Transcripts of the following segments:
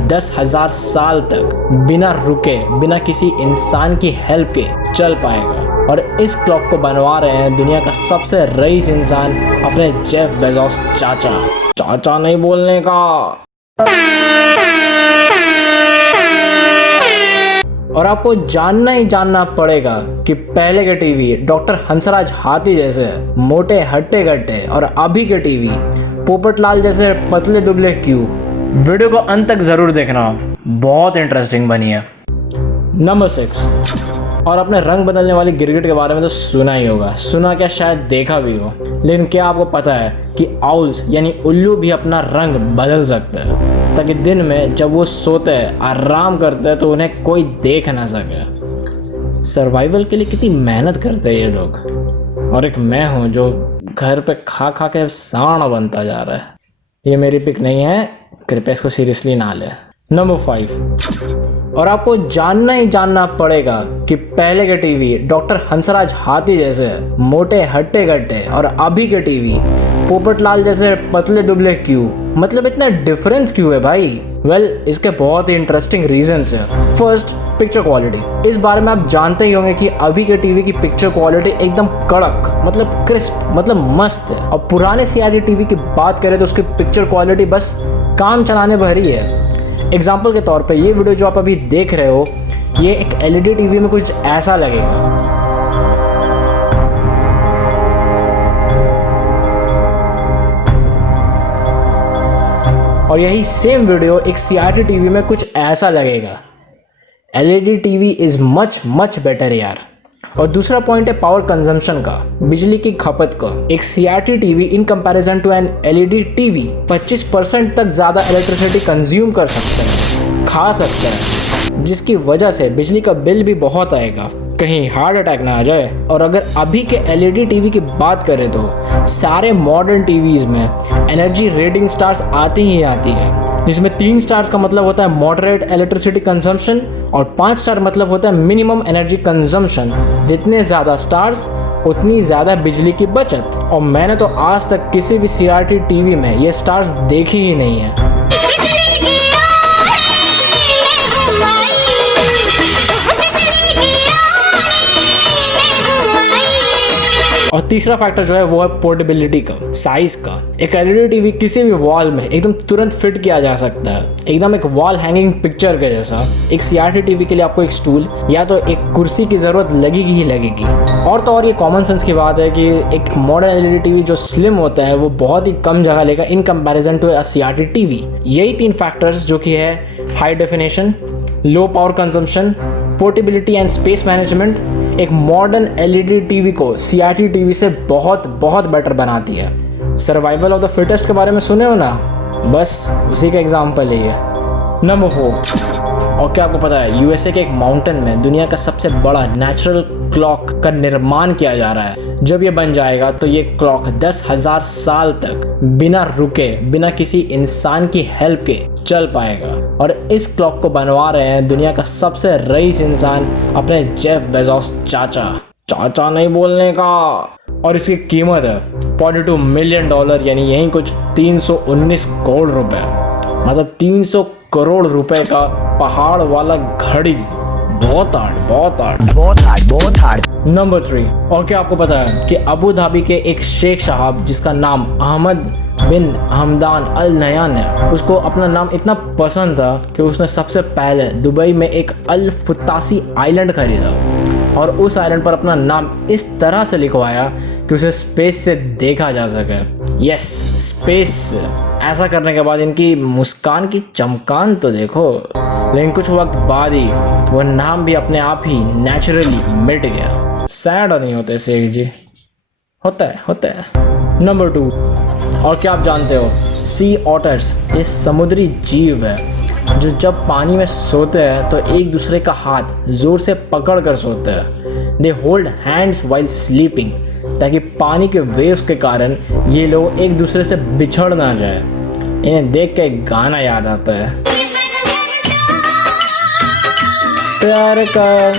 10,000 साल तक बिना रुके, बिना किसी इंसान की हेल्प के चल पाएगा। और इस क्लॉक को बनवा रहे हैं दुनिया का सबसे रईस इंसान, अपने जेफ बेजोस चाचा। चाचा नहीं बोलने का। और आपको जानना ही जानना पड़ेगा कि पहले के टीवी डॉक्टर हंसराज हाथी जैसे मोटे हट्टे गट्टे और अभी के टीवी पोपटलाल जैसे पतले दुबले क्यों। वीडियो को अंत तक जरूर देखना, बहुत इंटरेस्टिंग बनी है। नंबर 6। और अपने रंग बदलने वाली गिरगिट के बारे में तो सुना ही होगा, सुना क्या शायद देखा भी हो, लेकिन क्या आपको पता है कि आउल्स यानी उल्लू भी अपना रंग बदल सकते हैं ताकि दिन में जब वो सोते हैं, आराम करते हैं, तो उन्हें कोई देख ना सके। सर्वाइवल के लिए कितनी मेहनत करते हैं ये लोग। और एक मैं हूँ जो घर पे खा खा के सांड बनता जा रहा है। ये मेरी पिक नहीं है, कृपया इसको सीरियसली ना ले। नंबर 5। और आपको जानना ही जानना पड़ेगा कि पहले के टीवी डॉक्टर हंसराज हाथी जैसे मोटे हट्टे गट्टे और अभी के टीवी पोपटलाल जैसे पतले दुबले क्यों। मतलब इतना डिफरेंस क्यों है भाई? वेल, इसके बहुत ही इंटरेस्टिंग रीजंस है। First, picture quality. इस बारे में आप जानते ही होंगे कि अभी के टीवी की पिक्चर क्वालिटी एकदम कड़क, मतलब क्रिस्प, मतलब मस्त है। और पुराने सीआरटी टीवी की बात करें तो उसकी पिक्चर क्वालिटी बस काम चलाने भर ही है। एग्जाम्पल के तौर पे ये वीडियो जो आप अभी देख रहे हो, ये एक एलईडी टीवी में कुछ ऐसा लगेगा। और यही सेम वीडियो एक सीआरटी टीवी में कुछ ऐसा लगेगा। LED TV is much much better यार। और दूसरा पॉइंट है पावर कंजम्पशन का, बिजली की खपत का। एक CRT TV in comparison to an LED TV 25% तक ज़्यादा इलेक्ट्रिसिटी कंज्यूम कर सकते हैं, खा सकते हैं, जिसकी वजह से बिजली का बिल भी बहुत आएगा, कहीं हार्ट अटैक ना आ जाए। और अगर अभी के एलईडी टीवी की बात करें तो सारे मॉडर्न टीवीज़ में एनर्जी रेटिंग स्टार्स आती ही आती है, जिसमें 3 स्टार्स का मतलब होता है मॉडरेट इलेक्ट्रिसिटी कंजम्पशन और 5 स्टार मतलब होता है मिनिमम एनर्जी कंजम्पशन। जितने ज़्यादा स्टार्स उतनी ज़्यादा बिजली की बचत। और मैंने तो आज तक किसी भी सीआरटी टीवी में ये स्टार्स देखी ही नहीं है। और तीसरा फैक्टर जो है वो है पोर्टेबिलिटी का, साइज का। एक एलईडी टीवी किसी भी वॉल में एकदम तुरंत फिट किया जा सकता है, एकदम एक वॉल हैंगिंग पिक्चर के जैसा। एक सीआरटी टीवी के लिए आपको एक स्टूल या तो एक कुर्सी की जरूरत लगेगी ही लगेगी। और तो और ये कॉमन सेंस की बात है कि एक मॉडर्न एलईडी टीवी जो स्लिम होता है वो बहुत ही कम जगह लेगा in comparison to a CRT TV. यही 3 फैक्टर्स जो कि है high definition, low power consumption, portability and space management, एक मॉडर्न एलईडी टीवी को सीआरटी टीवी से बहुत बहुत बेटर बनाती है। सर्वाइवल ऑफ द फिटेस्ट के बारे में सुने हो ना, बस उसी का एग्जाम्पल है ये। नंबर 4। और क्या आपको पता है यूएसए के एक माउंटेन में दुनिया का सबसे बड़ा नेचुरल क्लॉक का निर्माण किया जा रहा है। जब ये बन जाएगा तो ये क्लॉक 10,000 साल तक बिना रुके, बिना किसी इंसान की हेल्प के चल पाएगा। और इस क्लॉक को बनवा रहे हैं दुनिया का सबसे रईस इंसान, अपने जेफ बेजोस चाचा। चाचा नहीं बोलने का। और इसकी कीमत है $42 मिलियन, यानी यही कुछ 319 करोड़ रुपए। मतलब 300 करोड़ रुपए का पहाड़ वाला घड़ी। बहुत हार्ड। नंबर 3। और क्या आपको पता है कि अबू धाबी के एक शेख साहब जिसका नाम अहमद बिन हमदान अल नयान है, उसको अपना नाम इतना पसंद था कि उसने सबसे पहले दुबई में एक अल फुतासी आइलैंड खरीदा और उस आइलैंड पर अपना नाम इस तरह से लिखवाया कि उसे स्पेस से देखा जा सके। यस, स्पेस से। ऐसा करने के बाद इनकी मुस्कान की चमकान तो देखो। लेकिन कुछ वक्त बाद ही वो नाम भी अपने आप ही नेचुरली मिट गया। सैड नहीं होते शेख जी? होता है। नंबर 2। और क्या आप जानते हो सी ऑटर्स ये समुद्री जीव है जो जब पानी में सोते हैं तो एक दूसरे का हाथ जोर से पकड़ कर सोते हैं। They hold hands while sleeping, ताकि पानी के वेव्स के कारण ये लोग एक दूसरे से बिछड़ ना जाए। इन्हें देख के एक गाना याद आता है, प्यार का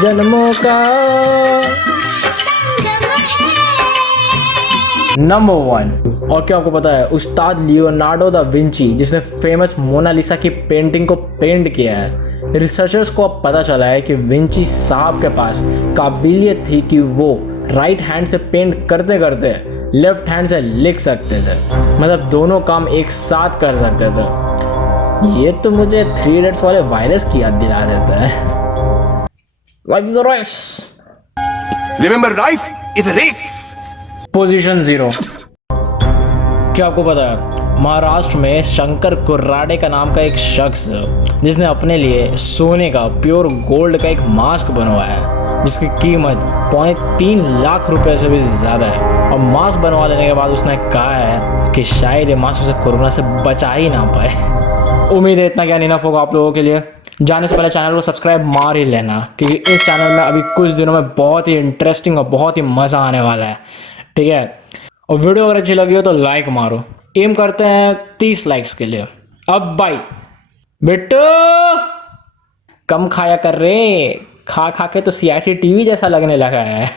जन्मों का। नंबर 1। और क्या आपको पता है उस्ताद लियोनार्डो दा विंची जिसने फेमस मोनालिसा की पेंटिंग को पेंट किया है, रिसर्चर्स को अब पता चला है कि विंची साहब के पास काबिलियत थी कि वो राइट हैंड से पेंट करते करते लेफ्ट हैंड से लिख सकते थे, मतलब दोनों काम एक साथ कर सकते थे। ये तो मुझे 3 इडियट्स वाले वायरस की याद दिला देता है। Like the race. Remember, life is a race. Position 0। क्या आपको पता है महाराष्ट्र में शंकर कुर्राडे का नाम का एक शख्स जिसने अपने लिए सोने का प्योर गोल्ड का एक मास्क बनवाया है जिसकी कीमत 3.5 लाख रुपए से भी ज़्यादा है। और मास्क बनवा लेने के बाद उसने कहा है कि शायद ये मास्क उसे कोरोना से बचा ही ना पाए। उम्मीद है इतना ज्ञान इनफ होगा आप लोगों के लिए। जाने से पहले चैनल को सब्सक्राइब मार ही लेना क्योंकि इस चैनल में अभी कुछ दिनों में बहुत ही इंटरेस्टिंग और बहुत ही मज़ा आने वाला है, ठीक है। और वीडियो अगर अच्छी लगी हो तो लाइक मारो, एम करते हैं 30 लाइक्स के लिए। अब बाय बेटो, कम खाया कर रे, खा खा के तो CRT TV जैसा लगने लगा है।